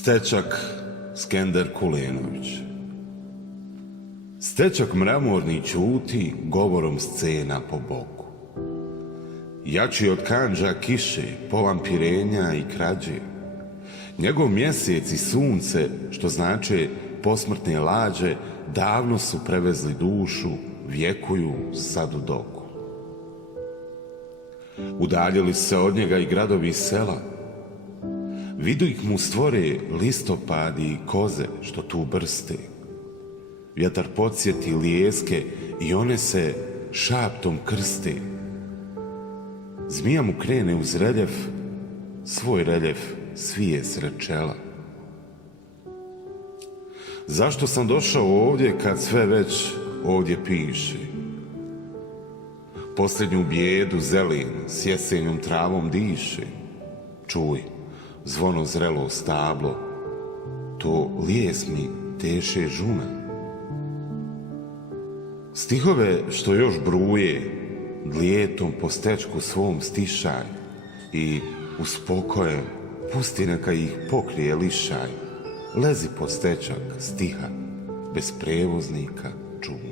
Stečak Skender Kulenović. Stečak mramorni ćuti govorom scena po boku. Jači od kandža kiše, povampirenja i krađe. Njegov mjesec i sunce, što znače posmrtne lađe, davno su prevezli dušu, vjekuju sad u doku. Udaljili se od njega i gradovi i sela. Vidu ih mu stvore listopadi i koze što tu brste. Vjetar podsjeti lijeske i one se šaptom krste. Zmija mu krene uz reljef, svoj reljef svije sred čela. Zašto sam došao ovdje kad sve već ovdje piše? Posljednju bijedu zelen s jesenjom travom diše. Čuj, zvono zrelo stablo, to lijes mi teše žuna. Stihove što još bruje, dlijetom po stečku svom stišaj i uspokojem pusti neka ih pokrije lišaj. Lezi po stečak stiha, bez prevoznika džuma.